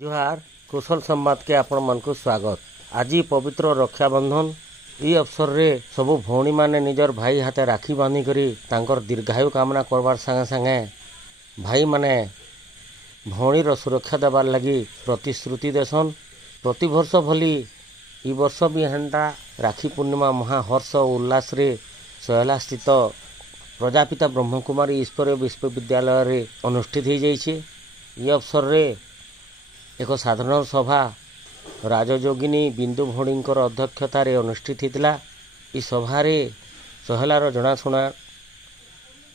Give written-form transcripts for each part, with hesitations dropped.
जुहार कुशल संवाद के आपण मन को स्वागत। आज पवित्र रक्षाबंधन ई अवसर रे सबु भौणी माने निजर भाई हाथे राखी बांधी करी तांकर दीर्घायु कामना करवार संगे संगे भाई माने भौणीर सुरक्षा देवार लगी प्रतिश्रुति देसन। प्रति वर्ष भली ई वर्ष भी हेन्ता राखी पूर्णिमा महाहर्ष और उल्लास रे सोहला स्थित प्रजापिता ब्रह्मकुमारी ईश्वरीय विश्वविद्यालय रे अनुष्ठित हो जाइए। ई अवसर रे एक साधारण सभा राजयोगिनी बिंदु भौणींकर अध्यक्षतार अनुष्ठित होता। इस सभारे सोहलार जनाशुना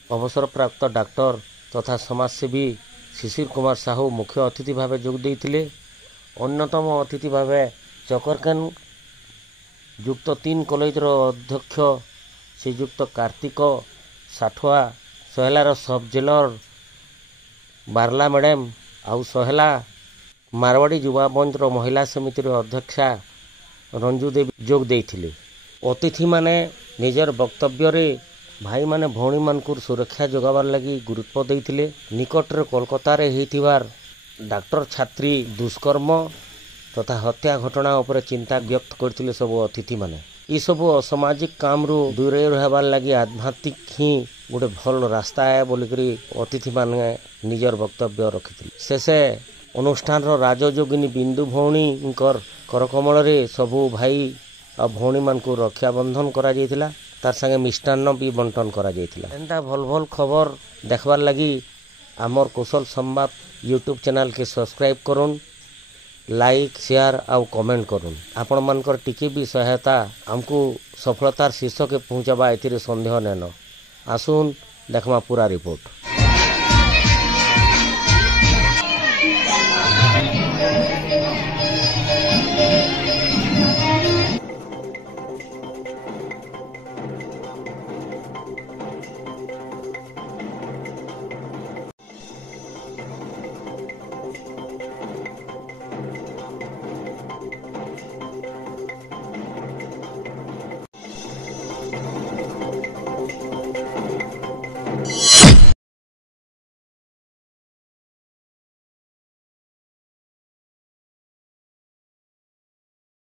अवसर प्राप्त डाक्टर तथा समाजसेवी शिशिर कुमार साहू मुख्य अतिथि भाव जोग देते। अन्यतम अतिथि भाव चकरकेन युक्त 3 कॉलेजर अध्यक्ष श्रीयुक्त कार्तिक साठुआ, सोहलार सब जेलर बारला मैडम आउ सोहला मारवाड़ी युवा मंच महिला समिति अध्यक्षा रंजू देवी जोग देइथिले। अतिथि माने निजर वक्तव्य रे भाई माने भौणी मानकुर सुरक्षा जोगाबार लगी गुरुत्व देइथिले। निकटरे कोलकाता रे हेतिबार डॉक्टर छात्री दुष्कर्म तथा हत्या घटना उपरे चिंता व्यक्त करथिले सब अतिथि माने। ई सब असामाजिक काम रु दूरे रहबार लगी आध्यात्मिक ही गोटे भल रास्ता है बोलिकरी अतिथि माने निजर वक्तव्य रखिथिले। शेषे अनुष्ठान राजयोगिनी बिंदु भौणी करकमल रे सबू भाई और भौणी मान को रक्षाबंधन करा जायतिला। तार संगे मिष्टान्न भी बंटन करा जायतिला। एंता भल भल खबर देखबार लगी आमर कुशल संवाद यूट्यूब चैनल के सब्सक्राइब करुन, लाइक शेयर आउ कमेंट करुन। आपण मानकर टिके भी सहायता हमको सफलतार शीर्ष के पहुंचाबा एथिरे संदेह नेन। आसुन देखमा पूरा रिपोर्ट।